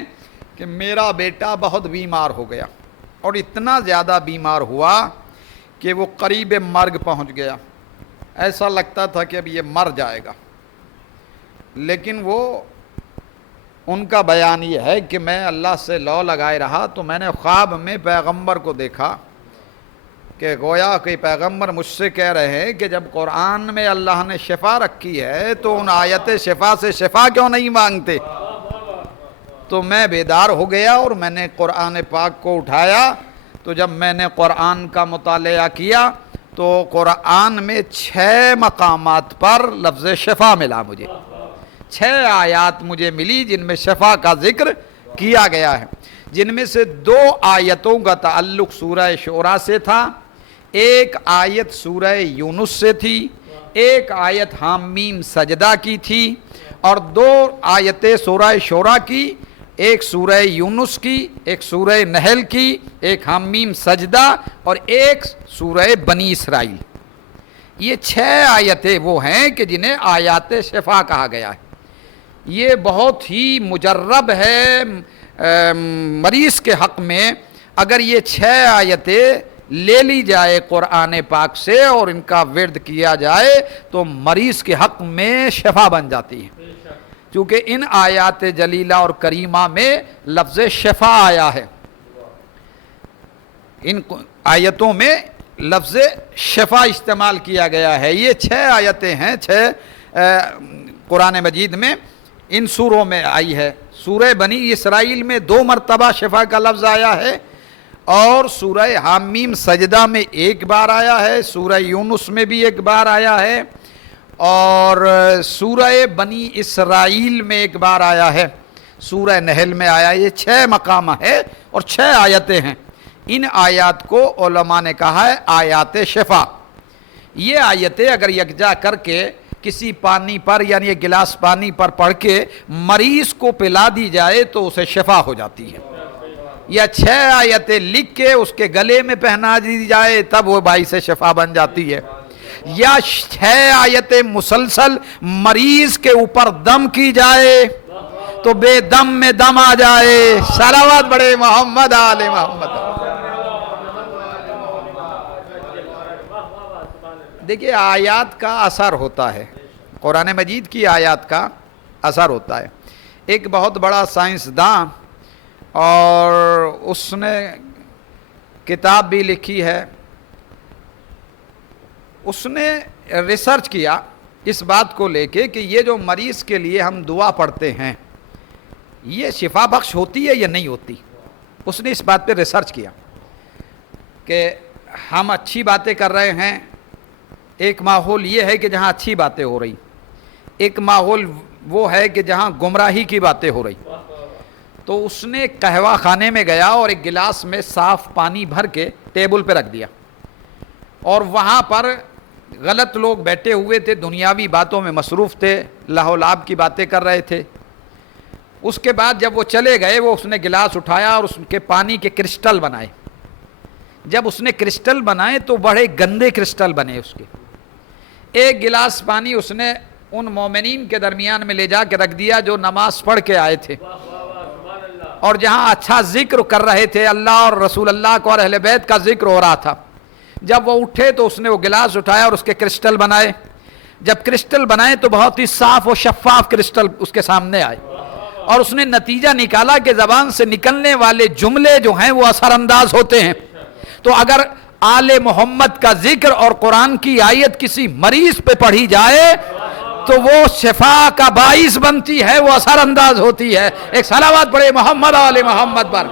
کہ میرا بیٹا بہت بیمار ہو گیا، اور اتنا زیادہ بیمار ہوا کہ وہ قریب مرگ پہنچ گیا، ایسا لگتا تھا کہ اب یہ مر جائے گا۔ لیکن وہ ان کا بیان یہ ہے کہ میں اللہ سے لو لگائے رہا تو میں نے خواب میں پیغمبر کو دیکھا کہ گویا کہ پیغمبر مجھ سے کہہ رہے ہیں کہ جب قرآن میں اللہ نے شفا رکھی ہے تو ان آیت شفا سے شفا کیوں نہیں مانگتے؟ تو میں بیدار ہو گیا اور میں نے قرآن پاک کو اٹھایا۔ تو جب میں نے قرآن کا مطالعہ کیا تو قرآن میں 6 مقامات پر لفظ شفا ملا مجھے، 6 آیات مجھے ملی جن میں شفا کا ذکر کیا گیا ہے، جن میں سے 2 آیتوں کا تعلق سورہ شعراء سے تھا، ایک آیت سورہ یونس سے تھی، ایک آیت حامیم سجدہ کی تھی، اور 2 آیتیں سورہ شعراء کی، ایک سورہ یونس کی، ایک سورہ نحل کی، ایک حامیم سجدہ، اور ایک سورہ بنی اسرائیل۔ یہ 6 آیتیں وہ ہیں کہ جنہیں آیات شفا کہا گیا ہے۔ یہ بہت ہی مجرب ہے مریض کے حق میں، اگر یہ 6 آیتیں لے لی جائے قرآن پاک سے اور ان کا ورد کیا جائے تو مریض کے حق میں شفا بن جاتی ہے، کیونکہ ان آیات جلیلہ اور کریمہ میں لفظ شفا آیا ہے، ان آیتوں میں لفظ شفا استعمال کیا گیا ہے۔ یہ 6 آیتیں ہیں، 6 قرآن مجید میں ان سوروں میں آئی ہے۔ سورہ بنی اسرائیل میں 2 مرتبہ شفا کا لفظ آیا ہے، اور سورہ حامیم سجدہ میں 1 بار آیا ہے، سورہ یونس میں بھی 1 بار آیا ہے، اور سورہ بنی اسرائیل میں 1 بار آیا ہے، سورہ نحل میں آیا ہے۔ یہ 6 مقام ہے اور 6 آیتیں ہیں۔ ان آیات کو علماء نے کہا ہے آیات شفا۔ یہ آیتیں اگر یکجا کر کے کسی پانی پر، یعنی ایک گلاس پانی پر پڑھ کے مریض کو پلا دی جائے تو اسے شفا ہو جاتی ہے، یا 6 آیتیں لکھ کے اس کے گلے میں پہنا دی جائے تب وہ باعث شفا بن جاتی ہے، یا 6 آیتیں مسلسل مریض کے اوپر دم کی جائے تو بے دم میں دم آ جائے۔ صلوات بڑے محمد آل محمد۔ دیکھیے آیات کا اثر ہوتا ہے، قرآن مجید کی آیات کا اثر ہوتا ہے۔ ایک بہت بڑا سائنسداں، اور اس نے کتاب بھی لکھی ہے، اس نے ریسرچ کیا اس بات کو لے کے کہ یہ جو مریض کے لیے ہم دعا پڑھتے ہیں یہ شفا بخش ہوتی ہے یا نہیں ہوتی۔ اس نے اس بات پہ ریسرچ کیا کہ ہم اچھی باتیں کر رہے ہیں، ایک ماحول یہ ہے کہ جہاں اچھی باتیں ہو رہی، ایک ماحول وہ ہے کہ جہاں گمراہی کی باتیں ہو رہی۔ تو اس نے قہوہ خانے میں گیا اور ایک گلاس میں صاف پانی بھر کے ٹیبل پہ رکھ دیا، اور وہاں پر غلط لوگ بیٹھے ہوئے تھے، دنیاوی باتوں میں مصروف تھے، لہو و لعب کی باتیں کر رہے تھے۔ اس کے بعد جب وہ چلے گئے، وہ اس نے گلاس اٹھایا اور اس کے پانی کے کرسٹل بنائے۔ جب اس نے کرسٹل بنائے تو بڑے گندے کرسٹل بنے اس کے۔ ایک گلاس پانی اس نے ان مومنین کے درمیان میں لے جا کے رکھ دیا جو نماز پڑھ کے آئے تھے اور جہاں اچھا ذکر کر رہے تھے، اللہ اور رسول اللہ کو اور اہل بیت کا ذکر ہو رہا تھا۔ جب وہ اٹھے تو اس نے وہ گلاس اٹھایا اور اس کے کرسٹل بنائے۔ جب کرسٹل بنائے تو بہت ہی صاف و شفاف کرسٹل اس کے سامنے آئے، اور اس نے نتیجہ نکالا کہ زبان سے نکلنے والے جملے جو ہیں وہ اثر انداز ہوتے ہیں۔ تو اگر آل محمد کا ذکر اور قرآن کی آیت کسی مریض پہ پڑھی جائے تو وہ شفا کا باعث بنتی ہے، وہ اثر انداز ہوتی ہے۔ ایک صلوات پڑھے محمد آل محمد پر۔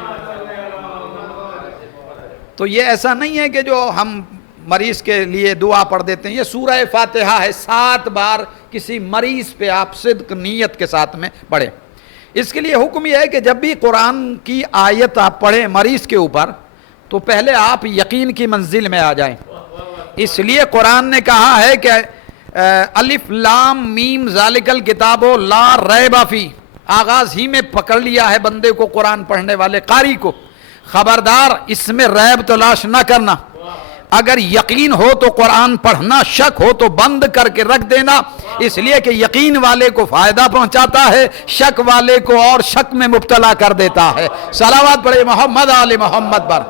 تو یہ ایسا نہیں ہے کہ جو ہم مریض کے لیے دعا پڑھ دیتے ہیں، یہ سورہ فاتحہ ہے، 7 بار کسی مریض پہ آپ صدق نیت کے ساتھ میں پڑھیں۔ اس کے لیے حکم یہ ہے کہ جب بھی قرآن کی آیت آپ پڑھیں مریض کے اوپر تو پہلے آپ یقین کی منزل میں آ جائیں۔ اس لیے قرآن نے کہا ہے کہ الف لام میم ذالک الکتاب لا ریب فیہ، آغاز ہی میں پکڑ لیا ہے بندے کو، قرآن پڑھنے والے قاری کو، خبردار اس میں ریب تلاش نہ کرنا۔ اگر یقین ہو تو قرآن پڑھنا، شک ہو تو بند کر کے رکھ دینا، اس لیے کہ یقین والے کو فائدہ پہنچاتا ہے، شک والے کو اور شک میں مبتلا کر دیتا ہے۔ صلوات پڑھے محمد آل محمد پر۔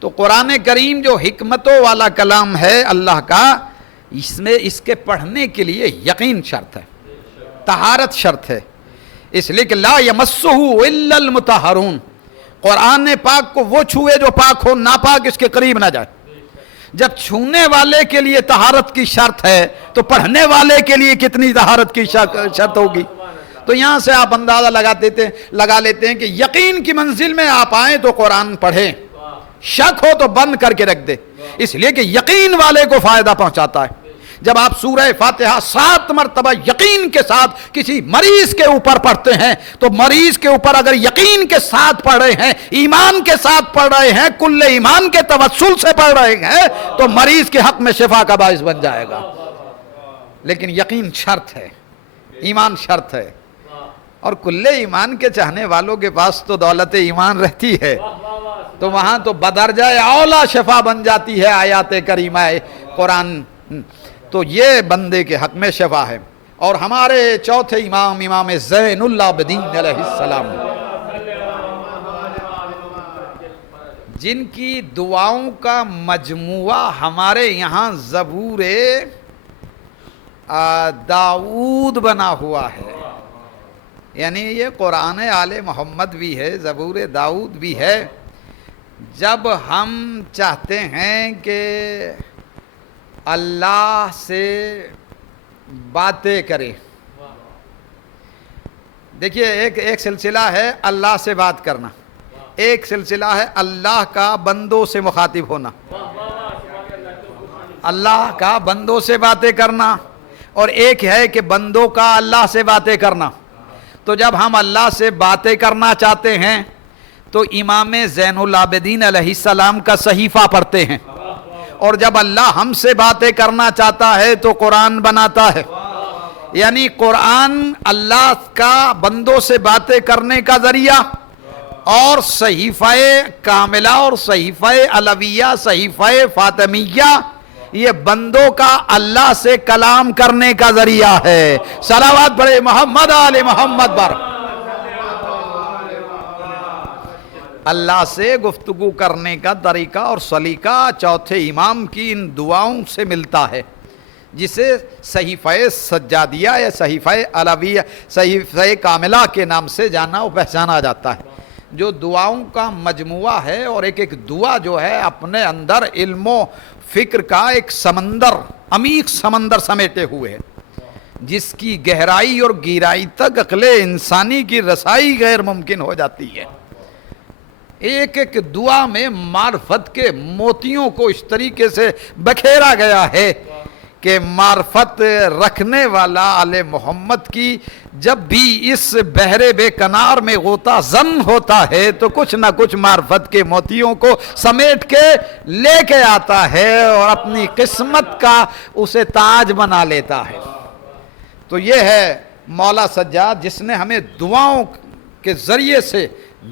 تو قرآن کریم جو حکمتوں والا کلام ہے اللہ کا، اس میں اس کے پڑھنے کے لیے یقین شرط ہے، طہارت شرط ہے، اس لیے کہ لا یمسہ الا المطہرون، قرآن پاک کو وہ چھوئے جو پاک ہو، ناپاک اس کے قریب نہ جائے۔ جب چھونے والے کے لیے طہارت کی شرط ہے تو پڑھنے والے کے لیے کتنی طہارت کی شرط ہوگی۔ تو یہاں سے آپ اندازہ لگا لیتے ہیں کہ یقین کی منزل میں آپ آئیں تو قرآن پڑھیں، شک ہو تو بند کر کے رکھ دے، اس لیے کہ یقین والے کو فائدہ پہنچاتا ہے۔ جب آپ سورہ فاتحہ 7 مرتبہ یقین کے ساتھ کسی مریض کے اوپر پڑھتے ہیں تو مریض کے اوپر اگر یقین کے ساتھ پڑھ رہے ہیں، ایمان کے ساتھ پڑھ رہے ہیں، کل ایمان کے توسل سے پڑھ رہے ہیں تو مریض کے حق میں شفا کا باعث بن جائے گا۔ لیکن یقین شرط ہے، ایمان شرط ہے، اور کل ایمان کے چاہنے والوں کے پاس تو دولت ایمان رہتی ہے، تو وہاں تو بدرجہ اولا شفا بن جاتی ہے آیات کریمہ قرآن۔ تو یہ بندے کے حق میں شفا ہے۔ اور ہمارے چوتھے امام، امام زین العابدین علیہ السلام، جن کی دعاؤں کا مجموعہ ہمارے یہاں زبور داؤد بنا ہوا ہے، یعنی یہ قرآن آل محمد بھی ہے، زبور داؤد بھی ہے۔ جب ہم چاہتے ہیں کہ اللہ سے باتیں کریں، دیکھیے ایک سلسلہ ہے اللہ سے بات کرنا، ایک سلسلہ ہے اللہ کا بندوں سے مخاطب ہونا، اللہ کا بندوں سے باتیں کرنا، اور ایک ہے کہ بندوں کا اللہ سے باتیں کرنا۔ تو جب ہم اللہ سے باتیں کرنا چاہتے ہیں تو امام زین العابدین علیہ السلام کا صحیفہ پڑھتے ہیں، اور جب اللہ ہم سے باتیں کرنا چاہتا ہے تو قرآن بناتا ہے۔ یعنی قرآن اللہ کا بندوں سے باتیں کرنے کا ذریعہ، اور صحیفہ کاملہ اور صحیفہ علویہ، صحیفہ فاطمیہ، یہ بندوں کا اللہ سے کلام کرنے کا ذریعہ ہے۔ صلوات پڑھے محمد آل محمد پر۔ اللہ سے گفتگو کرنے کا طریقہ اور سلیقہ چوتھے امام کی ان دعاؤں سے ملتا ہے، جسے صحیفہ سجادیہ یا صحیفہ علویہ، صحیفہ کاملہ کے نام سے جانا و پہچانا جاتا ہے، جو دعاؤں کا مجموعہ ہے، اور ایک دعا جو ہے اپنے اندر علم و فکر کا ایک سمندر، عمیق سمندر سمیٹے ہوئے ہے، جس کی گہرائی اور گہرائی تک عقل انسانی کی رسائی غیر ممکن ہو جاتی ہے۔ ایک ایک دعا میں معرفت کے موتیوں کو اس طریقے سے بکھیرا گیا ہے کہ معرفت رکھنے والا آل محمد کی جب بھی اس بحر بے کنار میں غوطہ زن ہوتا ہے تو کچھ نہ کچھ معرفت کے موتیوں کو سمیٹ کے لے کے آتا ہے اور اپنی قسمت کا اسے تاج بنا لیتا ہے. تو یہ ہے مولا سجاد جس نے ہمیں دعاؤں کے ذریعے سے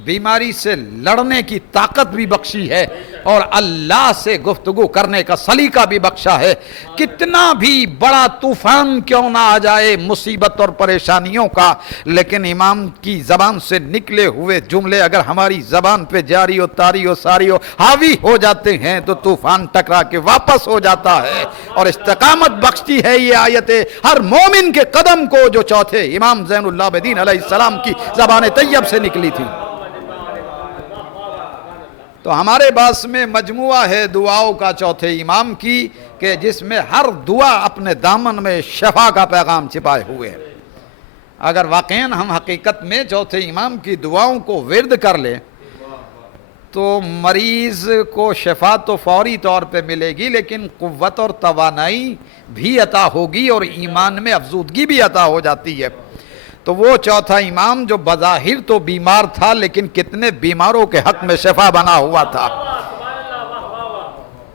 بیماری سے لڑنے کی طاقت بھی بخشی ہے اور اللہ سے گفتگو کرنے کا سلیقہ بھی بخشا ہے. کتنا بھی بڑا طوفان کیوں نہ آ جائے مصیبت اور پریشانیوں کا، لیکن امام کی زبان سے نکلے ہوئے جملے اگر ہماری زبان پہ جاری و طاری و ساری و حاوی ہو جاتے ہیں تو طوفان ٹکرا کے واپس ہو جاتا ہے. اور استقامت بخشتی ہے یہ آیتیں ہر مومن کے قدم کو جو چوتھے امام زین العابدین علیہ السلام کی زبان طیب سے نکلی تھی. تو ہمارے پاس میں مجموعہ ہے دعاؤں کا چوتھے امام کی کہ جس میں ہر دعا اپنے دامن میں شفا کا پیغام چھپائے ہوئے ہیں. اگر واقعاً ہم حقیقت میں چوتھے امام کی دعاؤں کو ورد کر لیں تو مریض کو شفا تو فوری طور پہ ملے گی، لیکن قوت اور توانائی بھی عطا ہوگی اور ایمان میں افزودگی بھی عطا ہو جاتی ہے. تو وہ چوتھا امام جو بظاہر تو بیمار تھا لیکن کتنے بیماروں کے حق میں شفا بنا ہوا تھا،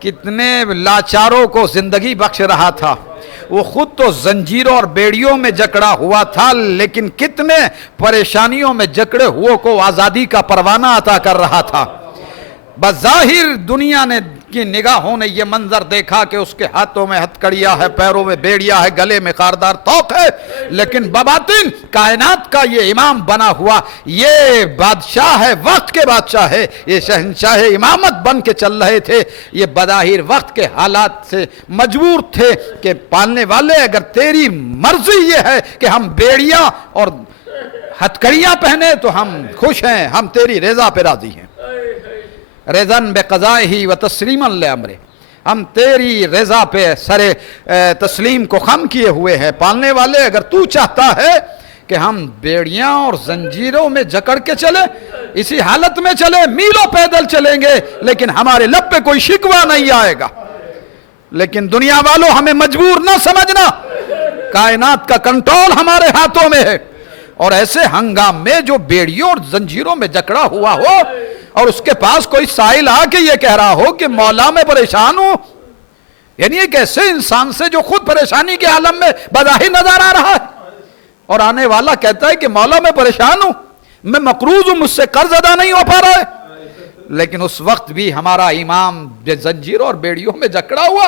کتنے لاچاروں کو زندگی بخش رہا تھا. وہ خود تو زنجیروں اور بیڑیوں میں جکڑا ہوا تھا لیکن کتنے پریشانیوں میں جکڑے ہوئے کو آزادی کا پروانہ عطا کر رہا تھا. بظاہر دنیا نے کی نگاہوں نے یہ منظر دیکھا کہ اس کے ہاتھوں میں ہتھکڑیاں ہے، پیروں میں بیڑیاں ہے، گلے میں خاردار توق ہے، لیکن بباطن کائنات کا یہ امام بنا ہوا یہ بادشاہ ہے، وقت کے بادشاہ ہے، یہ شہنشاہ امامت بن کے چل رہے تھے. یہ بظاہر وقت کے حالات سے مجبور تھے کہ پالنے والے اگر تیری مرضی یہ ہے کہ ہم بیڑیاں اور ہتھکڑیاں پہنے تو ہم خوش ہیں، ہم تیری رضا پہ راضی ہیں. رضن بے قضائہی و تسلیما لامرے، ہم تیری رضا پہ سر تسلیم کو خم کیے ہوئے ہیں. پالنے والے اگر تو چاہتا ہے کہ ہم بیڑیاں اور زنجیروں میں جکڑ کے چلے، اسی حالت میں چلے، میلوں پیدل چلیں گے لیکن ہمارے لب پہ کوئی شکوہ نہیں آئے گا. لیکن دنیا والوں ہمیں مجبور نہ سمجھنا، کائنات کا کنٹرول ہمارے ہاتھوں میں ہے. اور ایسے ہنگام میں جو بیڑیوں اور زنجیروں میں جکڑا ہوا ہو اور اس کے پاس کوئی سائل آ کے یہ کہہ رہا ہو کہ مولا میں پریشان ہوں، یعنی ایک ایسے انسان سے جو خود پریشانی کے عالم میں بظاہر نظر آ رہا ہے اور آنے والا کہتا ہے کہ مولا میں پریشان ہوں، میں مقروض ہوں، مجھ سے قرض ادا نہیں ہو پا رہا ہے. لیکن اس وقت بھی ہمارا امام زنجیروں اور بیڑیوں میں جکڑا ہوا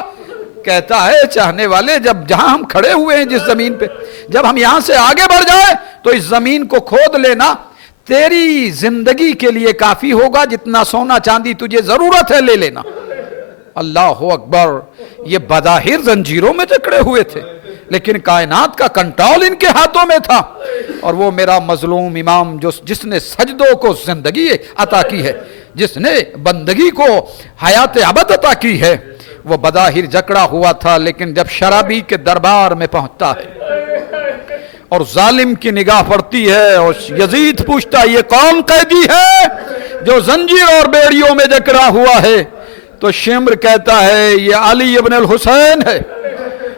کہتا ہے چاہنے والے جب جہاں ہم کھڑے ہوئے ہیں جس زمین پہ، جب ہم یہاں سے آگے بڑھ جائیں تو اس زمین کو کھود لینا، تیری زندگی کے لیے کافی ہوگا، جتنا سونا چاندی تجھے ضرورت ہے لے لینا. اللہ اکبر. یہ بظاہر زنجیروں میں جکڑے ہوئے تھے لیکن کائنات کا کنٹرول ان کے ہاتھوں میں تھا. اور وہ میرا مظلوم امام جس نے سجدوں کو زندگی عطا کی ہے، جس نے بندگی کو حیات ابد عطا کی ہے، وہ بظاہر جکڑا ہوا تھا لیکن جب شرابی کے دربار میں پہنچتا ہے اور ظالم کی نگاہ پڑتی ہے اور یزید پوچھتا ہے یہ کون قیدی ہے جو زنجیر اور بیڑیوں میں جکڑا ہوا ہے، تو شمر کہتا ہے یہ علی ابن الحسین ہے.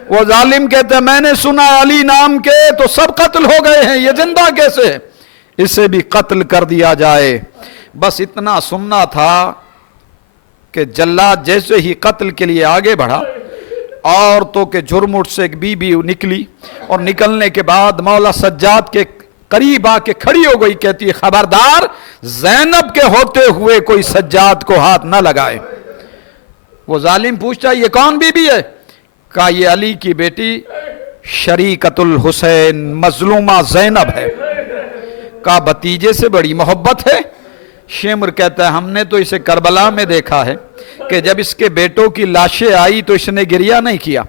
وہ ظالم کہتا ہے میں نے سنا علی نام کے تو سب قتل ہو گئے ہیں، یہ زندہ کیسے ہے؟ اسے بھی قتل کر دیا جائے. بس اتنا سننا تھا کہ جلاد جیسے ہی قتل کے لیے آگے بڑھا، عورتوں کے جھرمٹ سے ایک بی بی نکلی اور نکلنے کے بعد مولا سجاد کے قریب آ کے کھڑی ہو گئی، کہتی ہے خبردار زینب کے ہوتے ہوئے کوئی سجاد کو ہاتھ نہ لگائے. وہ ظالم پوچھتا ہے یہ کون بی بی ہے؟ کہا یہ علی کی بیٹی شریکت الحسین مظلومہ زینب ہے. کہا بھتیجے سے بڑی محبت ہے؟ شمر کہتا ہے ہم نے تو اسے کربلا میں دیکھا ہے کہ جب اس کے بیٹوں کی لاشیں آئی تو اس نے گریہ نہیں کیا،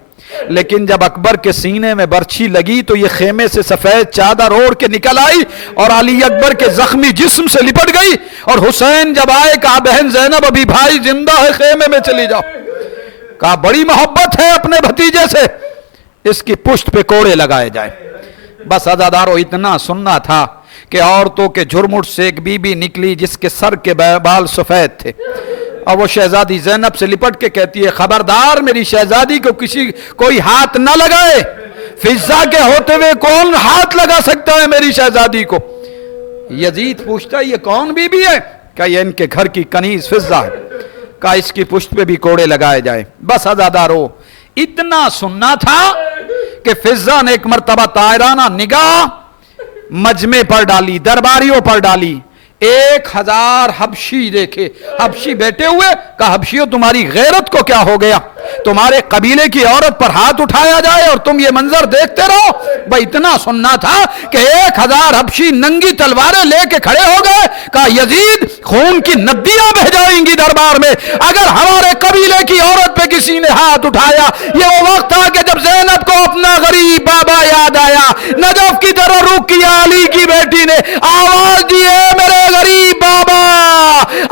لیکن جب اکبر کے سینے میں برچھی لگی تو یہ خیمے سے سفید چادر اوڑھ کے نکل آئی اور علی اکبر کے زخمی جسم سے لپٹ گئی. اور حسین جب آئے کہا بہن زینب ابھی بھائی زندہ ہے، خیمے میں چلی جاؤ. کہا بڑی محبت ہے اپنے بھتیجے سے، اس کی پشت پہ کوڑے لگائے جائیں. بس عزادارو اتنا سننا تھا کہ عورتوں کے جھرمٹ سے ایک بی بی نکلی جس کے سر کے بال سفید تھے. اور وہ شہزادی زینب سے لپٹ کے کہتی ہے خبردار میری شہزادی کو کوئی ہاتھ نہ لگائے، فضہ کے ہوتے ہوئے کون ہاتھ لگا سکتا ہے میری شہزادی کو؟ یزید پوچھتا ہے یہ کون بی بی ہے؟ کہ یہ ان کے گھر کی کنیز فضہ ہے، کہ اس کی پشت پہ بھی کوڑے لگائے جائے۔ بس عزادارو، اتنا سننا تھا کہ فضہ نے ایک مرتبہ طائرانہ نگاہ مجمع پر ڈالی، درباریوں پر ڈالی، 1000 حبشی دیکھے، حبشی بیٹھے ہوئے، کہا حبشیوں تمہاری غیرت کو کیا ہو گیا؟ تمہارے قبیلے کی عورت پر ہاتھ اٹھایا جائے اور تم یہ منظر دیکھتے رہو؟ بھائی اتنا سننا تھا کہ 1000 حبشی ننگی تلواریں لے کے کھڑے ہو گئے، کہا یزید خون کی ندیاں بہ جائیں گی دربار میں اگر ہمارے قبیلے کی عورت پہ کسی نے ہاتھ اٹھایا۔ یہ وہ وقت تھا کہ جب زینب کو اپنا غریب بابا یاد آیا، نجف کی طرح رخ کیا، علی کی بیٹی نے آواز دی ہے میرے غریب بابا۔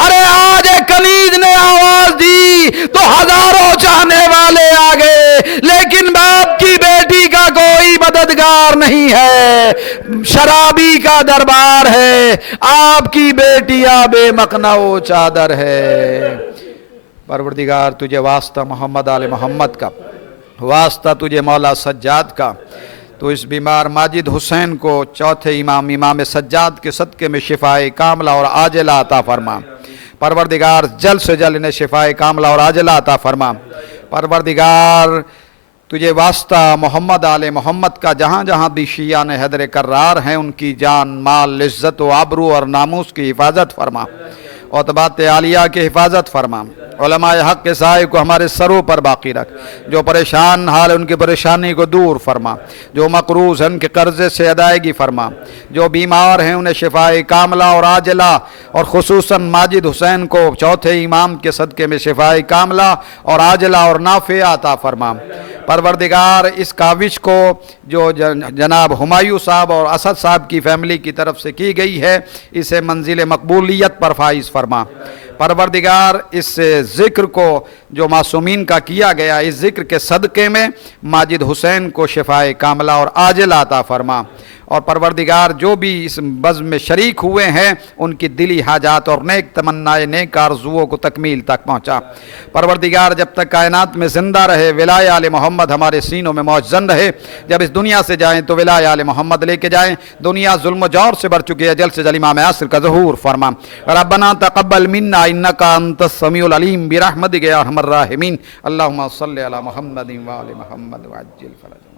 ارے آج ایک کنیز نے آواز دی تو ہزاروں چاہنے والے آ گئے، لیکن باپ کی بیٹی کا کوئی مددگار نہیں ہے، شرابی کا دربار ہے، آپ کی بیٹیاں بے مقنع و چادر ہے۔ پروردگار تجھے واسطہ محمد آل محمد کا، واسطہ تجھے مولا سجاد کا، تو اس بیمار ماجد حسین کو چوتھے امام سجاد کے صدقے میں شفائے کاملہ اور عاجلہ عطا فرما۔ پروردگار جلد سے جلد انہیں شفائے کاملہ اور عاجلہ عطا فرما۔ پروردگار تجھے واسطہ محمد آل محمد کا، جہاں جہاں بھی شیعہ نے حیدر کرار ہیں ان کی جان مال عزت و آبرو اور ناموس کی حفاظت فرما، عتبات عالیہ کی حفاظت فرما، علماء حق کے سائے کو ہمارے سروں پر باقی رکھ، جو پریشان حال ان کی پریشانی کو دور فرما، جو مقروض ہیں ان کے قرضے سے ادائیگی فرما، جو بیمار ہیں انہیں شفائے کاملہ اور عاجلہ، اور خصوصاً ماجد حسین کو چوتھے امام کے صدقے میں شفائے کاملہ اور عاجلہ اور نافعہ عطا فرما۔ پروردگار اس کاوش کو جو جناب ہمایوں صاحب اور اسد صاحب کی فیملی کی طرف سے کی گئی ہے، اسے منزل مقبولیت پر فائز فرما۔ پروردگار اس ذکر کو جو معصومین کا کیا گیا، اس ذکر کے صدقے میں ماجد حسین کو شفائے کاملہ اور عاجلہ عطا فرما، اور پروردگار جو بھی اس بزم میں شریک ہوئے ہیں ان کی دلی حاجات اور نیک تمنائے نیک آرزوؤں کو تکمیل تک پہنچا۔ پروردگار جب تک کائنات میں زندہ رہے ولائے آل محمد ہمارے سینوں میں موجزن رہے، جب اس دنیا سے جائیں تو ولائے آل محمد لے کے جائیں۔ دنیا ظلم و جور سے بھر چکی ہے، جلد سے جلد امام عصر کا ظہور فرما۔ ربنا تقبل منا انک انت السمیع العلیم برحمتک یا ارحم الراحمین۔ اللہم صلی علی محمد و آل محمد وعجل فرجہ۔